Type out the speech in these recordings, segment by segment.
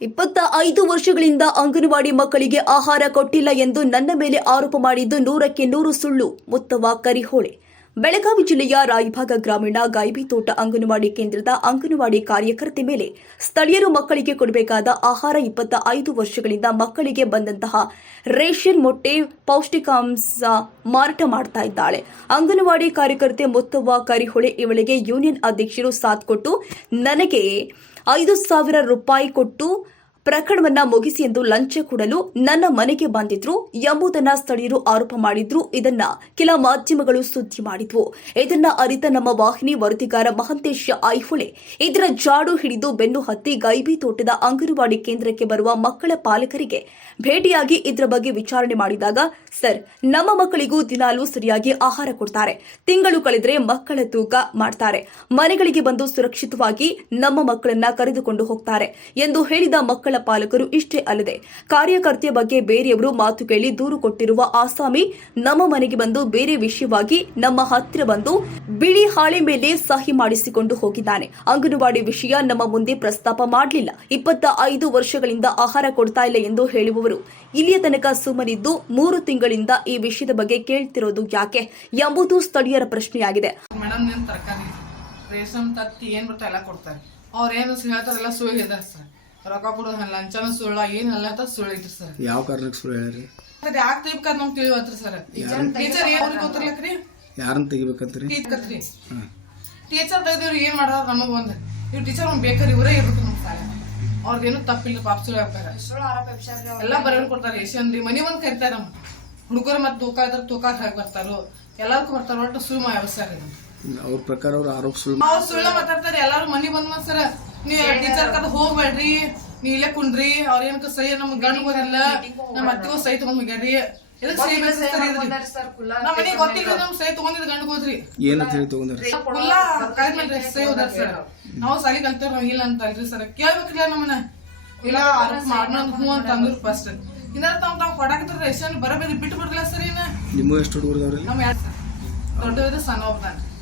ಇಪ್ಪತ್ತ ಐದು ವರ್ಷಗಳಿಂದ ಅಂಗನವಾಡಿ ಮಕ್ಕಳಿಗೆ ಆಹಾರ ಕೊಟ್ಟಿಲ್ಲ ಎಂದು ನನ್ನ ಮೇಲೆ ಆರೋಪ ಮಾಡಿದ್ದು ನೂರಕ್ಕೆ ನೂರು ಸುಳ್ಳು ಮುತ್ತವ ಕರಿಹೋಳೆ. ಬೆಳಗಾವಿ ಜಿಲ್ಲೆಯ ರಾಯಭಾಗ ಗ್ರಾಮೀಣ ಗಾಯಬಿತೋಟ ಅಂಗನವಾಡಿ ಕೇಂದ್ರದ ಅಂಗನವಾಡಿ ಕಾರ್ಯಕರ್ತೆ ಮೇಲೆ ಸ್ಥಳೀಯರು ಮಕ್ಕಳಿಗೆ ಕೊಡಬೇಕಾದ ಆಹಾರ ಇಪ್ಪತ್ತ ಐದು ವರ್ಷಗಳಿಂದ ಮಕ್ಕಳಿಗೆ ಬಂದಂತಹ ರೇಷನ್ ಮೊಟ್ಟೆ ಪೌಷ್ಟಿಕಾಂಶ ಮಾರಾಟ ಮಾಡ್ತಾ ಇದ್ದಾಳೆ. ಅಂಗನವಾಡಿ ಕಾರ್ಯಕರ್ತೆ ಮುತ್ತವ್ವ ಕರಿಹೊಳೆ ಇವಳಿಗೆ ಯೂನಿಯನ್ ಅಧ್ಯಕ್ಷರು ಸಾಥ್ ಕೊಟ್ಟು, ನನಗೆ ಐದು ಸಾವಿರ ರೂಪಾಯಿ ಕೊಟ್ಟು ಪ್ರಕರಣವನ್ನ ಮುಗಿಸಿ ಎಂದು ಲಂಚ ಕೊಡಲು ನನ್ನ ಮನೆಗೆ ಬಂದಿದ್ರು ಎಂಬುದನ್ನ ಸ್ಥಳೀಯರು ಆರೋಪ ಮಾಡಿದ್ರು, ಇದನ್ನ ಕೆಲ ಮಾಧ್ಯಮಗಳು ಸುದ್ದಿ ಮಾಡಿದ್ವು. ಇದನ್ನ ಅರಿತ ನಮ್ಮ ವಾಹಿನಿ ವರದಿಗಾರ ಮಹಂತೇಶ ಐಹೊಳೆ, ಇದರ ಜಾಡು ಹಿಡಿದು ಬೆನ್ನು ಹತ್ತಿ ಗೈಬಿ ತೋಟದ ಅಂಗನವಾಡಿ ಕೇಂದ್ರಕ್ಕೆ ಬರುವ ಮಕ್ಕಳ ಪಾಲಕರಿಗೆ ಭೇಟಿಯಾಗಿ ಇದರ ಬಗ್ಗೆ ವಿಚಾರಣೆ ಮಾಡಿದಾಗ, ಸರ್, ನಮ್ಮ ಮಕ್ಕಳಿಗೂ ದಿನಾಲೂ ಸರಿಯಾಗಿ ಆಹಾರ ಕೊಡ್ತಾರೆ. ತಿಂಗಳು ಕಳೆದ್ರೆ ಮಕ್ಕಳ ತೂಕ ಮಾಡ್ತಾರೆ. ಮನೆಗಳಿಗೆ ಬಂದು ಸುರಕ್ಷಿತವಾಗಿ ನಮ್ಮ ಮಕ್ಕಳನ್ನ ಕರೆದುಕೊಂಡು ಹೋಗ್ತಾರೆ ಎಂದು ಹೇಳಿದ ಮಕ್ಕಳ ಪಾಲಕರು ಇಷ್ಟೇ ಅಲ್ಲದೆ ಕಾರ್ಯಕರ್ತೆಯ ಬಗ್ಗೆ ಬೇರೆಯವರು ಮಾತು ಕೇಳಿ ದೂರು ಕೊಟ್ಟಿರುವ ಆಸಾಮಿ ನಮ್ಮ ಮನೆಗೆ ಬಂದು ಬೇರೆ ವಿಷಯವಾಗಿ ನಮ್ಮ ಹತ್ತಿರ ಬಂದು ಬಿಳಿ ಹಾಳೆ ಮೇಲೆ ಸಹಿ ಮಾಡಿಸಿಕೊಂಡು ಹೋಗಿದ್ದಾನೆ. ಅಂಗನವಾಡಿ ವಿಷಯ ನಮ್ಮ ಮುಂದೆ ಪ್ರಸ್ತಾಪ ಮಾಡಲಿಲ್ಲ. ಇಪ್ಪತ್ತ ಐದು ವರ್ಷಗಳಿಂದ ಆಹಾರ ಕೊಡ್ತಾ ಇಲ್ಲ ಎಂದು ಹೇಳುವವರು. ಇಲ್ಲಿಯ ತನಕ ಸುಮ್ಮನಿದ್ದು ಮೂರು ತಿಂಗಳಿಂದ ಈ ವಿಷಯದ ಬಗ್ಗೆ ಕೇಳ್ತಿರೋದು ಯಾಕೆ ಎಂಬುದು ಸ್ಥಳೀಯರ ಪ್ರಶ್ನೆಯಾಗಿದೆ. ರೇಷನ್ ತತ್ತಿ ಏನ್ ಬರ್ತಾ ಎಲ್ಲ ಕೊಡ್ತಾರೆ. ಅವ್ರ ಏನು ಹೇಳ್ತಾರಲ್ಲ ಸುಳ್ಳು ಇದಾರೆ ಸರ್. ರೊಕ್ಕ ಕೊಡೋದು ಲಂಚನ ಸುಳ್ಳ ಏನ್ ಅಲ್ಲ ಅಂತ ಸುಳ್ಳು ಐತ್ರಿ ಸರ್. ಯಾವ ಕಾರಣಕ್ಕೆ ಸುಳ್ಳು ಹೇಳ್ರಿ? ಅದ್ ಯಾಕೆ ತಿಳ್ಬೇಕಂತ ನಮ್ಗೆ ತಿಳಿವತ್ರಿ ಸರ್. ಟೀಚರ್ ಏನ್ ಅವ್ರಿಗೆ ಗೊತ್ತಿರ್ಲಕ್ರಿ? ಯಾರನ್ನ ತೆಗಿಬೇಕಂತ್ರಿ? ಟೀಚರ್ರಿ ಟೀಚರ್ ತೆಗ್ದಿವ್ರು ಏನ್ ಮಾಡೋದು ನಮಗ್ ಒಂದ್. ಇವ್ ಟೀಚರ್ ಒಂದ್ ಬೇಕಾರಿ ಇವರೇ ಇರ್ಬೇಕು ನಮ್ ಸಾಲ ಅವ್ರದ್ದೇನು ತಪ್ಪಿಲ್ಲ ಪಾಪ ಸುಳ್ಳು ಹಾಕ್ತಾರ ಎಲ್ಲ ಬರೋರು ಕೊಡ್ತಾರೆ ರೀ ಮನಿ ಒಂದ್ ಕರಿತಾರ ನಮ್ ಹುಡುಗರು ಮತ್ತೆ ತೂಕ ಇದ್ರೆ ತೂಕ ಹಾಕಿ ಬರ್ತಾರೋ. ಎಲ್ಲಾರ್ಗೂ ಬರ್ತಾರ ಒಟ್ಟು ಸುಳ್ಳು ವ್ಯವಸಾಯ ಸರ್ ಅವ್ರ ಪ್ರಕಾರ ಅವ್ರ ಆರೋಪ ಸುಳ್ಳು ಅವ್ರು ಸುಳ್ಳ ಮಾತಾಡ್ತಾರೆ ಎಲ್ಲಾರು ಮನಿ ಬಂದ್ ಸರ. ನೀವ್ ಟೀಚರ್ ಕದ ಹೋಗ್ಬೇಡ್ರಿ. ನೀ ಇಲ್ಲೇ ಕುಂಡ್ರಿ ಅವ್ರ ಏನ್ ಸೈ ನಮ್ ಗಂಡ ಬರಲ್ಲ ನಮ್ಮ ಅತ್ತಿಗೂ ಸೈ ತಗೊಂಡ್ ಎದಕ್ ನಮ್ಮ ಮನೆಗೆ ಗೊತ್ತಿಲ್ಲ ನಮ್ ತಗೊಂಡಿದ್ ಗಂಡ್ ಹೋದ್ರಿ. ಏನಂತ ಹೇಳಿ ತಗೊಂಡ್ರಿ? ಕುಲ್ಲ ಕಾಯ್ದ ಮೇಲೆ ಸಹಿ ಹೋದಾರ ಸರ್. ನಾವು ಸಾಲಿ ಕಲ್ತೇವ್ ನಾವ್ ಇಲ್ಲ ಅಂತ ಅಲ್ರಿ ಸರ್. ಕೇಳ್ಬೇಕಿಲ್ಲ ನಮ್ಮನ್ನ? ಇಲ್ಲ ಆರೋಪ ಮಾಡೋಣ ಹ್ಞೂ ಅಂತ ಅಂದ್ರು ಫಸ್ಟ್ ಇನ್ನ ತಾವ್ ತಾವ್ ಕೊಡಾಕತ್ರ ರೇಷನ್ ಬರಬೇಡಿ ಬಿಟ್ಟು ಸರ್ ನಿಮ್ಮೂ ಎಷ್ಟು ಯಾರು ಸಣ್ಣ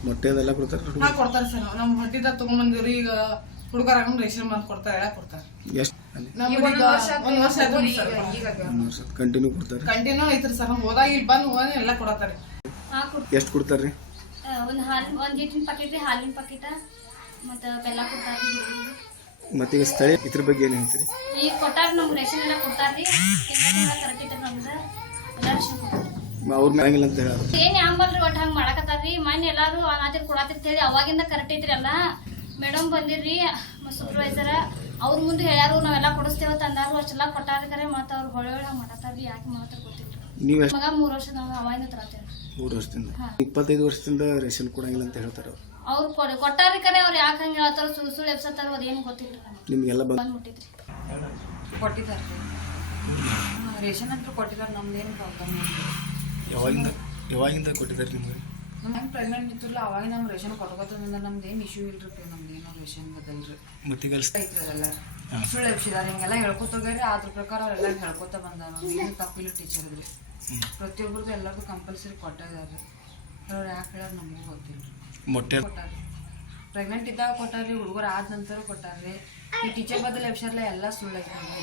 ಮೊಟ್ಟೆ ಅದೆಲ್ಲ ಕೊಡ್ತಾರೆ ಹಾ ಕೊಡ್ತಾರೆ ಸರ್. ನಮ್ ಹೊಟ್ಟಿದ ತಗೊಂಡ್ಬಂದಿವ್ರಿ ಈಗ ಹುಡುಗರ ರೇಷನ್ ಬಂದ್ ಕೊಡ್ತಾರೆ ಎಲ್ಲ ಕೊಡ್ತಾರೆ? ಎಷ್ಟು ಅಲ್ಲಿ? ಒಂದ್ ವರ್ಷ ಒಂದು ವರ್ಷ ಕಂಟಿನ್ಯೂ ಕೊಡ್ತಾರೆ. ಕಂಟಿನ್ಯೂ ಐತ್ರಿ ಸರ್ ಹೋದಾಗ ಇಲ್ಲಿ ಬಂದು ಹೋಗಿ ಎಲ್ಲ ಕೊಡತಾರೆ ಎಷ್ಟು ಕೊಡ್ತಾರೆ ಒಂದು ಹಾಲು ಒಂದು ಲೀಟ್ರಿನ ಪ್ಯಾಕೆಟ್ ರೀ ಹಾಲಿನ ಪ್ಯಾಕೆಟ ಮತ್ತು ಬೆಲ್ಲ ಕೊಡ್ತಾರೆ ಮತ್ತೆ ಈಗ ಸ್ಥಳೀಯ ಇದ್ರ ಬಗ್ಗೆ ಏನು ಹೇಳ್ತೀರಿ? ಈಗ ಕೊಟ್ಟಾರ ನಮ್ಗೆ ರೇಷನ್ ಎಲ್ಲ ಕೊಡ್ತಾರೆ ರೀ ತಿಂಗಳ ಕರೆಕ್ಟ್ ಐತೆ ನಮ್ದು. ಎಲ್ಲ ರೇಷನ್ ಕೊಡ್ತಾರೆ ಅವ್ರ ಮ್ಯಾಂಗಿಲ್ಲ ಅಂತ ಹೇಳೋದು ಏನು ಹಂಗಲ್ರಿ ಒಟ್ಟು ಹಂಗೆ ಮಾಡಕತ್ತಾರ ರೀ ಮನೆ ಎಲ್ಲಾರು ಅನಾತಿರ್ ಕೊಡತ್ತಿರ್ತ ಹೇಳಿ ಅವಾಗಿಂದ ಕರೆಕ್ಟ್ ಐತ್ರಿ ಎಲ್ಲ. ಮೇಡಮ್ ಬಂದಿರ್ರಿ ಸೂಪರ್ವೈಸರ ಅವ್ರ ಮುಂದೆ ಹೇಳ್ಯಾರು ನಾವೆಲ್ಲ ಕೊಡಿಸ್ತೇವ ತಂದಾರು ಅಷ್ಟೆಲ್ಲ ಕೊಟ್ಟಾರ ಕರೆ ಮತ್ತು ಅವ್ರು ಹೊಳೆ ಹೊಳೆ ಮಾಡತ್ತಾರ್ರಿ ಯಾಕೆ ಮಾತ್ರ ಗೊತ್ತಿಲ್ಲ. ನೀವು ಎಷ್ಟು ಮಗ ಮೂರು ವರ್ಷದ ಅವಾಗಿಂದ ತರತ್ತೇವೆ ಮೂರು ವರ್ಷದಿಂದ? ಇಪ್ಪತ್ತೈದು ವರ್ಷದಿಂದ ರೇಷನ್ ಕೊಡಂಗಿಲ್ಲ ಅಂತ ಹೇಳ್ತಾರೆ ಅವ್ರು. ಅವ್ರು ಕೊಡ ಕೊಟ್ಟಾರಿ ಕರೆ ಅವ್ರು ಯಾಕೆ ಹಂಗೆ ಹೇಳ್ತಾರ ಸುಳ್ಳು ಸುಳ್ಳು ಎಬ್ಸತ್ತಾರ ಅದೇನು ಗೊತ್ತಿಲ್ಲ ನಮ್ಗೆ. ನಿಮಗೆಲ್ಲ ಬಂದು ಬಂದ್ಬಿಟ್ಟಿದ್ರಿ. ಕೊಟ್ಟಿದ್ದಾರೆ ರೇಷನ್ ಅಂತ ಕೊಟ್ಟಿದ್ದಾರೆ ನಮ್ದೇನು ಪ್ರಾಬ್ಲಮ್ ಯಾವಾಗಿಂದ ಯಾವಾಗಿಂದ ಕೊಟ್ಟಿದ್ದಾರೆ ನಿಮಗೆ? ನಮ್ಮ ಹೆಂಗೆ ಪ್ರೆಗ್ನೆಂಟ್ ಇತ್ತಿರಲ್ಲ ಅವಾಗ ನಮ್ಗೆ ರೇಷನ್ ಕೊಟ್ಕೋತಂದ್ರೆ ಏನು ಇಶ್ಯೂ ಇಲ್ರಿ ನಮ್ದೇನು ರೇಷನ್ ಬದಲ್ರಿ ಮತ್ತೀಗ ಅಲ್ಲಿ ಐತ್ರಿ ಅದೆಲ್ಲ ಸುಳ್ಳು ಎಬ್ಸಿದಾರೆ ಹಿಂಗೆಲ್ಲ ಹೇಳ್ಕೊತ ಹೋಗ್ಯಾರಿ ಅದ್ರ ಪ್ರಕಾರ ಅವರೆಲ್ಲ ಹೇಳ್ಕೊತ ಬಂದಾರ. ಏನು ತಪ್ಪಿಲ್ಲ ಟೀಚರ್ದ್ರಿ ಪ್ರತಿಯೊಬ್ಬರದ್ದು ಎಲ್ಲರಿಗೂ ಕಂಪಲ್ಸರಿ ಕೊಟ್ಟಿದ್ದಾರೆ ಅವ್ರು ಯಾಕೆ ಹೇಳೋದು ನಮಗೂ ಗೊತ್ತಿಲ್ಲ ಮೊಟ್ಟೆ ಕೊಟ್ಟಾರಿ ಪ್ರೆಗ್ನೆಂಟ್ ಇದ್ದಾಗ ಕೊಟ್ಟಾರಿ ಹುಡುಗರು ಆದ ನಂತರ ಕೊಟ್ಟಾರಿ ಈ ಟೀಚರ್ ಬದಲು ಎಬ್ಸರ್ಲ ಎಲ್ಲ ಸುಳ್ಳು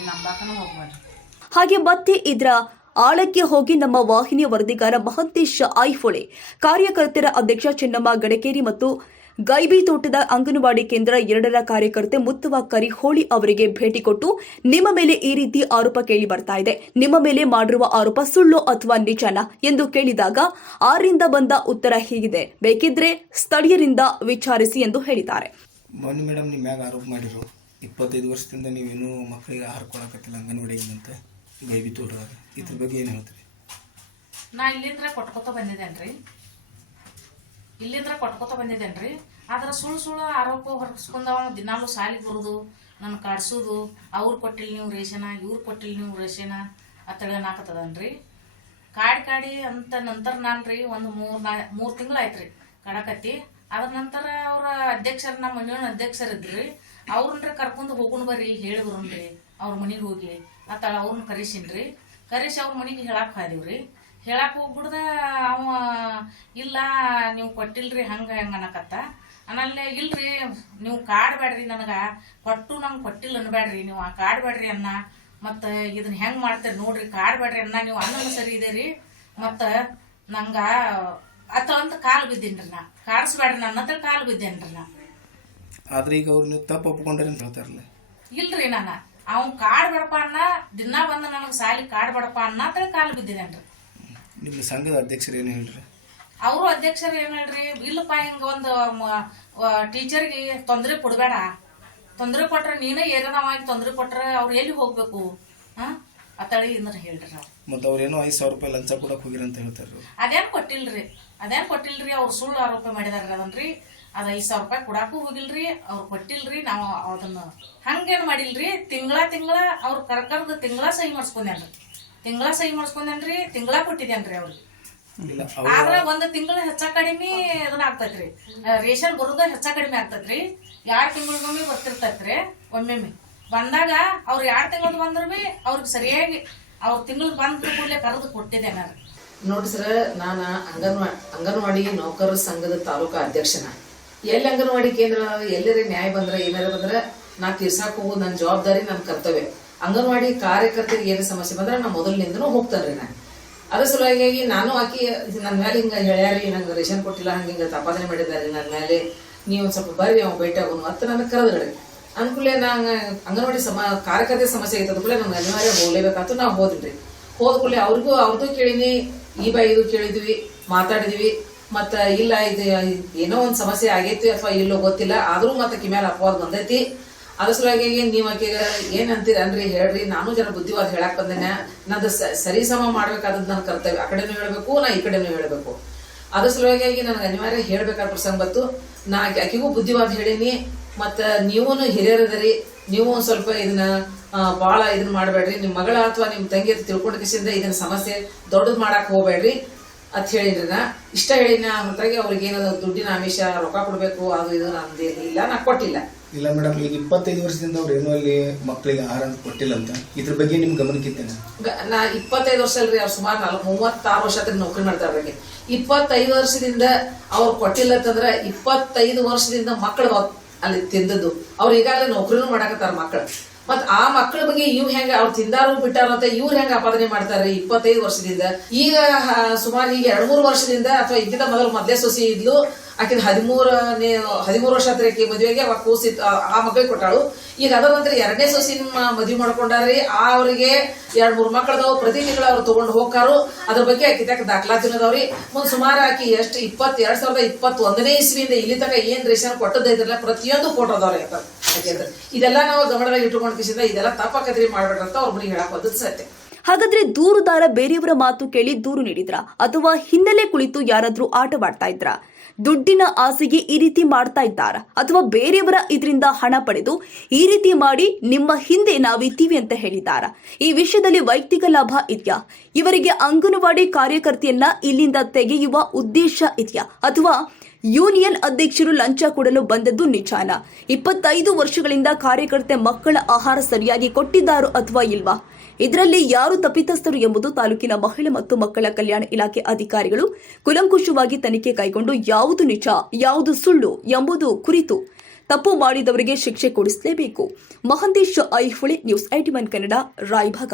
ನಂಬಾಕನೂ ಹೋಗ್ಬಾರ್ದು ಹಾಗೆ ಮತ್ತೆ ಇದರ ಆಳಕ್ಕೆ ಹೋಗಿ ನಮ್ಮ ವಾಹಿನಿಯ ವರದಿಗಾರ ಮಹಂತೇಶ್ ಐಫೊಳೆ ಕಾರ್ಯಕರ್ತರ ಅಧ್ಯಕ್ಷ ಚೆನ್ನಮ್ಮ ಗಡಕೇರಿ ಮತ್ತು ಗೈಬಿ ತೋಟದ ಅಂಗನವಾಡಿ ಕೇಂದ್ರ ಎರಡರ ಕಾರ್ಯಕರ್ತೆ ಮುತ್ತುವ ಕರಿಹೋಳಿ ಅವರಿಗೆ ಭೇಟಿ ಕೊಟ್ಟು ನಿಮ್ಮ ಮೇಲೆ ಈ ರೀತಿ ಆರೋಪ ಕೇಳಿ ಬರ್ತಾ ಇದೆ. ನಿಮ್ಮ ಮೇಲೆ ಮಾಡಿರುವ ಆರೋಪ ಸುಳ್ಳು ಅಥವಾ ನಿಜಾನ ಎಂದು ಕೇಳಿದಾಗ ಆರಿಂದ ಬಂದ ಉತ್ತರ ಹೀಗಿದೆ. ಬೇಕಿದ್ರೆ ಸ್ಥಳೀಯರಿಂದ ವಿಚಾರಿಸಿ ಎಂದು ಹೇಳಿದ್ದಾರೆ. ಮೇಡಮ್ ಆರೋಪ ಮಾಡಿದ್ರು. ಇಪ್ಪತ್ತೈದು ವರ್ಷದಿಂದ ನೀವೇನು ಮಕ್ಕಳಿಗೆ ಆಹಾರ ಕೊಡಕತ್ತಿಲ್ಲ ಅಂಗನವಾಡಿಗೆ ಗೈಬಿ ತೋಟದಾಗ ಇದ್ರ ಬಗ್ಗೆ ಏನು ಹೇಳ್ತೀರಿ? ನಾ ಇಲ್ಲಿಂದ್ರ ಕೊಟ್ಕೊತ ಬಂದಿದ್ದೇನ್ರಿ. ಇಲ್ಲಿಂದ್ರ ಕೊಟ್ಕೊತ ಬಂದಿದ್ದೇನ್ರಿ. ಆದ್ರೆ ಸುಳ್ಳು ಸುಳ್ಳು ಆರೋಪ ಹೊರಗಿಸ್ಕೊಂಡವ, ದಿನಾಲು ಸಾಲಿಗೆ ಬರೋದು ನನ್ನ ಕಾಡ್ಸೋದು, ಅವ್ರು ಕೊಟ್ಟಿಲ್ಲ ನೀವು ರೇಷನ, ಇವ್ರು ಕೊಟ್ಟಿಲ್ಲ ನೀವು ರೇಷನ, ಅಂತೇಳಿ ಅನ್ನಾಕತ್ತದನ್ರಿ. ಕಾಡಿ ಕಾಡಿ ಅಂತ ನಂತರ ನಾನು ರೀ ಒಂದು ಮೂರು ನಾ, ಮೂರು ತಿಂಗಳು ಆಯ್ತು ರೀ ಕಡಕತ್ತಿ. ಅದ್ರ ನಂತರ ಅವ್ರ ಅಧ್ಯಕ್ಷರ ನಮ್ಮ ಮನೆಯವ್ರ ಅಧ್ಯಕ್ಷರಿದ್ರಿ. ಅವ್ರನ್ರಿ ಕರ್ಕೊಂಡು ಹೋಗುಣ ಬರ್ರಿ ಹೇಳಿ ಬರೋಣ್ರಿ ಅವ್ರ ಮನೆಗೆ ಹೋಗಿ. ಅಂತ ಅವ್ರನ್ನ ಕರೀಸಿನ್ರಿ. ಕರೀಸಿ ಅವ್ರ ಮನೆಗೆ ಹೇಳಕ್ಕೆ ಹೋದಿವ್ರಿ ಹೇಳಕ್ಕೆ ಹೋಗ್ಬಿಡ್ದ ಅವ ಇಲ್ಲ ನೀವು ಕೊಟ್ಟಿಲ್ರಿ ಹಂಗೆ ಹೆಂಗೆ ಅನ್ನಕತ್ತ ಆಮೇಲೆ ಇಲ್ರಿ ನೀವು ಕಾಡ್ಬೇಡ್ರಿ ನನಗೆ. ಕೊಟ್ಟು ನಂಗೆ ಕೊಟ್ಟಿಲ್ಲ ಅನ್ಬೇಡ್ರಿ ನೀವು ಆ ಕಾಡ್ಬೇಡ್ರಿ ಅನ್ನ. ಮತ್ತು ಇದನ್ನ ಹೆಂಗೆ ಮಾಡ್ತೀರಿ ನೋಡ್ರಿ ಕಾಡ್ಬೇಡ್ರಿ ಅನ್ನ. ನೀವು ಅನ್ನ ಸರಿ ಇದೀರಿ ಮತ್ತು ನಂಗೆ ಅತ್ತ ಅಂತ ಕಾಲು ಬಿದ್ದೀನ್ರಿ ನಾ. ಕಾಡಿಸ್ಬೇಡ್ರಿ ನನ್ನ ಹತ್ರ ಕಾಲು ಬಿದ್ದೇನ್ರಿ ನಾ. ಆದ್ರೆ ಈಗ ಅವ್ರು ನೀವು ತಪ್ಪು ಒಪ್ಕೊಂಡ್ರಿ ಅಂತ ಹೇಳ್ತಾರಲ್ಲ. ಇಲ್ರಿ ನಾನು. ಅವ್ನ್ ಕಾಡ್ಬೇಡಪ್ಪ ಅನ್ನ ದಿನ ಬಂದ ನನಗೆ ಸಾಲಿ ಕಾಡ್ಬೇಡಪ್ಪ ಅನ್ನ ಅಂತ ಕಾಲು ಬಿದ್ದೀನೇನ್ರಿ ನಿಮ್ಮ ಸಂಘದ ಅಧ್ಯಕ್ಷರು ಏನು ಹೇಳ್ರಿ? ಅವರು ಅಧ್ಯಕ್ಷರು ಏನು ಹೇಳ್ರಿ ಇಲ್ಲಪ್ಪ ಹಿಂಗ ಒಂದು ಟೀಚರ್ಗೆ ತೊಂದರೆ ಕೊಡಬೇಡ. ತೊಂದರೆ ಕೊಟ್ರೆ ನೀನೇ ಏರದವಾಗಿ ತೊಂದರೆ ಕೊಟ್ರೆ ಅವ್ರು ಎಲ್ಲಿ ಹೋಗ್ಬೇಕು? ಹಾ? ಅತಳಿ ಅಂದ್ರೆ ಹೇಳ್ರಿ ನಾವು ಮತ್ತು ಅವ್ರೇನೋ ಐದು ಸಾವಿರ ರೂಪಾಯಿ ಲಂಚ ಕೊಡಕ್ಕೆ ಹೋಗಿರ ಅಂತ ಹೇಳ್ತಾರೆ ಅದೇನು ಕೊಟ್ಟಿಲ್ರಿ ಅದೇನು ಕೊಟ್ಟಿಲ್ರಿ ಅವ್ರು ಸುಳ್ಳು ಆರೋಪ ಮಾಡಿದಾರ ಅದನ್ರಿ. ಅದ ಐದು ಸಾವಿರ ರೂಪಾಯಿ ಕೊಡಾಕು ಹೋಗಿಲ್ರಿ ಅವ್ರು ಕೊಟ್ಟಿಲ್ರಿ ನಾವು ಅದನ್ನ ಹಂಗೇನು ಮಾಡಿಲ್ರಿ ತಿಂಗಳ ತಿಂಗಳ ಅವ್ರ ಕರ್ಕರ್ದು ತಿಂಗಳ ಸಹಿ ಮಾಡಿಸ್ಕೊಂಡೇನ್ರಿ ತಿಂಗಳ ಸಹಿ ಮಾಡಿಸ್ಕೊಂಡೇನ್ರಿ ತಿಂಗಳ ಕೊಟ್ಟಿದ್ದೇನ್ರಿ ಅವ್ರಿಗೆ ಇಲ್ಲ ಆದ್ರ ಒಂದ್ ತಿಂಗಳ ಹೆಚ್ಚ ಕಡಿಮೆ ಇದನ್ನ ಆಗ್ತೈತ್ರಿ. ರೇಷನ್ ಬರೋದ ಹೆಚ್ಚ ಕಡಿಮೆ ಆಗ್ತೈತ್ರಿ. ಯಾರ ತಿಂಗಳಿಗೊಮ್ಮೆ ಬರ್ತಿರ್ತೈತ್ರಿ ಒಮ್ಮೆಮ್ಮೆ. ಬಂದಾಗ ಅವ್ರು ಎರಡು ತಿಂಗಳು ಬಂದ್ರು ಬಿ ಅವ್ರಿಗೆ ಸರಿಯಾಗಿ ಅವ್ರ ತಿಂಗಳು ಬಂದ ಕೂಡಲೇ ಕರೆದು ಕೊಟ್ಟಿದ್ದೆ ನಾನು. ನೋಡಿ ಸರ್, ನಾನು ಅಂಗನವಾಡಿ ಅಂಗನವಾಡಿ ನೌಕರರ ಸಂಘದ ತಾಲೂಕಾ ಅಧ್ಯಕ್ಷನ. ಎಲ್ಲಿ ಅಂಗನವಾಡಿ ಕೇಂದ್ರ, ಎಲ್ಲರೇ ನ್ಯಾಯ ಬಂದ್ರೆ ಏನಾರ ಬಂದ್ರೆ, ನಾ ತೀರ್ಸಾಕ್ ಹೋಗೋದು ನನ್ನ ಜವಾಬ್ದಾರಿ ನನ್ನ ಕರ್ತವ್ಯ. ಅಂಗನವಾಡಿ ಕಾರ್ಯಕರ್ತರಿಗೆ ಏನೇ ಸಮಸ್ಯೆ ಬಂದ್ರೆ, ನಾ ಮೊದಲಿನಿಂದನೂ ಹೋಗ್ತಾನ್ರಿ ನಾನು. ಅದ್ರ ಸಲುವಾಗಿ ನಾನು ಆಕಿ ನನ್ನ ಮೇಲೆ ಹಿಂಗೆ ಹೇಳ್ಯಾರಿ, ನಂಗೆ ರೇಷನ್ ಕೊಟ್ಟಿಲ್ಲ, ಹಂಗೆ ಹಿಂಗೆ ತಪಾಸಣೆ ಮಾಡಿದಾರೆ ನನ್ನ ಮೇಲೆ ನೀವು ಸ್ವಲ್ಪ ಬರ್ರಿ ಅವ್ನು ಭೇಟಿ ಆಗೋನು ಅಂತ ನನಗೆ ಕರೆದ್ರಿ ಅನ್ಕೂಲೆ ನಂಗೆ ಅಂಗನವಾಡಿ ಸಮ, ಕಾರ್ಯಕರ್ತೆ ಸಮಸ್ಯೆ ಐತೆ ಅದಕ್ಕೆ ನಮ್ಗೆ ಅನಿವಾರ್ಯ ಹೋಗ್ಲೇಬೇಕಾಯ್ತು ನಾವು ಹೋದ್ರಿ ಹೋದ ಕೂಡಲೇ ಅವ್ರಿಗೂ ಅವ್ರದ್ದು ಕೇಳಿನಿ ಈ ಬಾ ಇದು ಕೇಳಿದ್ವಿ, ಮಾತಾಡಿದ್ವಿ. ಮತ್ತು ಇಲ್ಲ ಇದು, ಏನೋ ಒಂದು ಸಮಸ್ಯೆ ಆಗೈತಿ ಅಥವಾ ಇಲ್ಲೋ ಗೊತ್ತಿಲ್ಲ, ಆದರೂ ಮತ್ತೆ ಕಿಮ್ಯಾಲ ಅಪವಾದ ಬಂದೈತಿ. ಅದ್ರ ಸಲುವಾಗಿ ನೀವು ಆಕೆಗೆ ಏನ್ ಅಂತೀರ ಅನ್ರಿ ಹೇಳ್ರಿ, ನಾನು ಜನ ಬುದ್ಧಿವಾದ ಹೇಳಕ್ ಬಂದೇನೆ. ನಂದು ಸರಿ ಸಮ ಮಾಡ್ಬೇಕಾದದ್ ನನ್ನ ಕರ್ತವ್ಯ. ಆ ಕಡೆನೂ ಹೇಳಬೇಕು, ನಾ ಈ ಕಡೆನೂ ಹೇಳಬೇಕು. ಅದ್ರ ಸಲುವಾಗಿ ನನಗೆ ಅನಿವಾರ್ಯ ಹೇಳ್ಬೇಕಾದ ಪ್ರಸಂಗ ಬಂತು. ನಾ ಆಕೆ- ಆಕೆಗೂ ಬುದ್ಧಿವಾದ ಹೇಳೀನಿ. ಮತ್ತ ನೀವೂ ಹಿರಿಯರದರಿ ನೀವು ಒಂದ್ ಸ್ವಲ್ಪ ಇದನ್ನ ಭಾಳ ಬಾಳ ಇದನ್ನ ಮಾಡಬೇಡ್ರಿ. ನಿಮ್ಮ ಮಗಳ ಅಥವಾ ನಿಮ್ಮ ತಂಗಿ ತಿಳ್ಕೊಂಡ ಕಿಸಿಂದ ಇದನ್ನ ಸಮಸ್ಯೆ ದೊಡ್ಡದು ಮಾಡಕ್ಕೆ ಹೋಗ್ಬೇಡ್ರಿ ಅಂತ ಹೇಳಿದ್ರಿ ನಾ ಇಷ್ಟ ಹೇಳಿನ ಹೊರತಾಗಿ ಅವ್ರಿಗೆ ಏನಾದ್ರು ದುಡ್ಡಿನ ಆಮಿಷ ರೊಕ್ಕ ಕೊಡಬೇಕು ಅದು ಇದು ನಂದು ಇಲ್ಲ ನಾ ಕೊಟ್ಟಿಲ್ಲ. ಇಲ್ಲ ಮೇಡಮ್ ಈಗ ಇಪ್ಪತ್ತೈದು ವರ್ಷದಿಂದ ಅವ್ರು ಏನೋ ಅಲ್ಲಿ ಮಕ್ಕಳಿಗೆ ಆಹಾರ ಅಂತ ಕೊಟ್ಟಿಲ್ಲ ಅಂತ ಇದ್ರ ಬಗ್ಗೆ ನಿಮ್ ಗಮನಕ್ಕಿದ್ದೇನೆ ನಾ ಇಪ್ಪತ್ತೈದು ವರ್ಷ ಅಲ್ರಿ ಅವ್ರು ಸುಮಾರು ನಾಲ್ಕು ಮೂವತ್ತಾರು ವರ್ಷ ನೌಕರಿ ಮಾಡ್ತಾರ ಅವ್ರಿಗೆ ಇಪ್ಪತ್ತೈದು ವರ್ಷದಿಂದ ಅವ್ರು ಕೊಟ್ಟಿಲ್ಲ ಅಂತಂದ್ರೆ ಇಪ್ಪತ್ತೈದು ವರ್ಷದಿಂದ ಮಕ್ಕಳು ಅಲ್ಲಿ ತಿಂದದ್ದು. ಅವ್ರು ಈಗಾಗಲೇ ನೌಕರಿನೂ ಮಾಡಾಕತ್ತಾರ ಮಕ್ಕಳು ಮತ್ ಆ ಮಕ್ಕಳ ಬಗ್ಗೆ ಇವ್ ಹೆಂಗ ಅವ್ರು ತಿಂದಾರು ಬಿಟ್ಟಾರು ಅಂತ ಇವ್ರು ಹೆಂಗ ಆಪಾದನೆ ಮಾಡ್ತಾರ್ರಿ ಇಪ್ಪತ್ತೈದು ವರ್ಷದಿಂದ. ಈಗ ಸುಮಾರು ಈಗ ಎರಡ್ ಮೂರು ವರ್ಷದಿಂದ ಅಥವಾ ಇದಕ್ಕಿಂತ ಮೊದಲು ಮೊದ್ಲೇ ಸೊಸಿ ಇದ್ಲು, ಆಕಿನ ಹದಿಮೂರನೇ, ಹದಿಮೂರು ವರ್ಷ ಆತ್ರಿ ಆಕಿ ಮದುವೆಗೆ ಅವಾಗ ಕೂಸಿ ಆ ಮಗಳಿಗೆ ಕೊಟ್ಟಾಳು. ಈಗ ಅದ ನಂತರ ಎರಡನೇ ಸೊಸಿನ ಮದುವೆ ಮಾಡ್ಕೊಂಡಾರ್ರಿ ಆ ಅವರಿಗೆ ಎರಡ್ ಮೂರು ಮಕ್ಕಳದವ್ ಪ್ರತಿ ತಿಂಗಳು ಅವ್ರು ತಗೊಂಡು ಹೋಗ್ತಾರು. ಅದ್ರ ಬಗ್ಗೆ ಆಕಿ ತಕ್ಕ ದಾಖಲಾತಿನದವ್ರಿ ಮುಂದ್ ಸುಮಾರು ಆಕಿ ಎಷ್ಟು ಇಪ್ಪತ್ ಎರಡ್ ಸಾವಿರದ ಇಪ್ಪತ್ತೊಂದನೇ ಇಸ್ವಿಯಿಂದ ಇಲ್ಲಿ ತನಕ ಏನ್ ರೇಷನ್ ಕೊಟ್ಟದ್ದೈತಿರಲ್ಲ ಪ್ರತಿಯೊಂದು ಫೋಟೋ ಆತ. ಇದೆಲ್ಲ ನಾವು ಗಮನದಾಗ ಇಟ್ಟುಕೊಂಡು ಕಿಸಿದ ಇದೆಲ್ಲ ತಪ್ಪಾಕತ್ರಿ ಮಾಡ್ಬೇಡ್ರಿ ಅಂತ ಮನೆಗೆ ಹೇಳಕ್ ಒದ್ದು ಸತ್ಯ. ಹಾಗಾದ್ರೆ ದೂರುದಾರ ಬೇರೆಯವರ ಮಾತು ಕೇಳಿ ದೂರು ನೀಡಿದ್ರ? ಅಥವಾ ಹಿನ್ನೆಲೆ ಕುಳಿತು ಯಾರಾದ್ರೂ ಆಟವಾಡ್ತಾ ಇದ್ರ? ದುಡ್ಡಿನ ಆಸೆಗೆ ಈ ರೀತಿ ಮಾಡ್ತಾ ಇದ್ದಾರ? ಅಥವಾ ಬೇರೆಯವರ ಇದರಿಂದ ಹಣ ಪಡೆದು ಈ ರೀತಿ ಮಾಡಿ ನಿಮ್ಮ ಹಿಂದೆ ನಾವಿದ್ದೀವಿ ಅಂತ ಹೇಳಿದ್ದಾರ? ಈ ವಿಷಯದಲ್ಲಿ ವೈಯಕ್ತಿಕ ಲಾಭ ಇದೆಯಾ? ಇವರಿಗೆ ಅಂಗನವಾಡಿ ಕಾರ್ಯಕರ್ತೆಯನ್ನ ಇಲ್ಲಿಂದ ತೆಗೆಯುವ ಉದ್ದೇಶ ಇದೆಯಾ? ಅಥವಾ ಯೂನಿಯನ್ ಅಧ್ಯಕ್ಷರು ಲಂಚ ಕೊಡಲು ಬಂದದ್ದು ನಿಜಾನ. ಇಪ್ಪತ್ತೈದು ವರ್ಷಗಳಿಂದ ಕಾರ್ಯಕರ್ತೆ ಮಕ್ಕಳ ಆಹಾರ ಸರಿಯಾಗಿ ಕೊಟ್ಟಿದ್ದಾರೋ ಅಥವಾ ಇಲ್ವಾ? ಇದರಲ್ಲಿ ಯಾರು ತಪ್ಪಿತಸ್ಥರು ಎಂಬುದು ತಾಲೂಕಿನ ಮಹಿಳಾ ಮತ್ತು ಮಕ್ಕಳ ಕಲ್ಯಾಣ ಇಲಾಖೆ ಅಧಿಕಾರಿಗಳು ಕುಲಂಕುಷವಾಗಿ ತನಿಖೆ ಕೈಗೊಂಡು ಯಾವುದು ನಿಜ, ಯಾವುದು ಸುಳ್ಳು ಎಂಬುದು ಕುರಿತು ತಪ್ಪು ಮಾಡಿದವರಿಗೆ ಶಿಕ್ಷೆ ಕೊಡಿಸಲೇಬೇಕು. Mahantesh Aihole, news IT one Kannada, Raybag.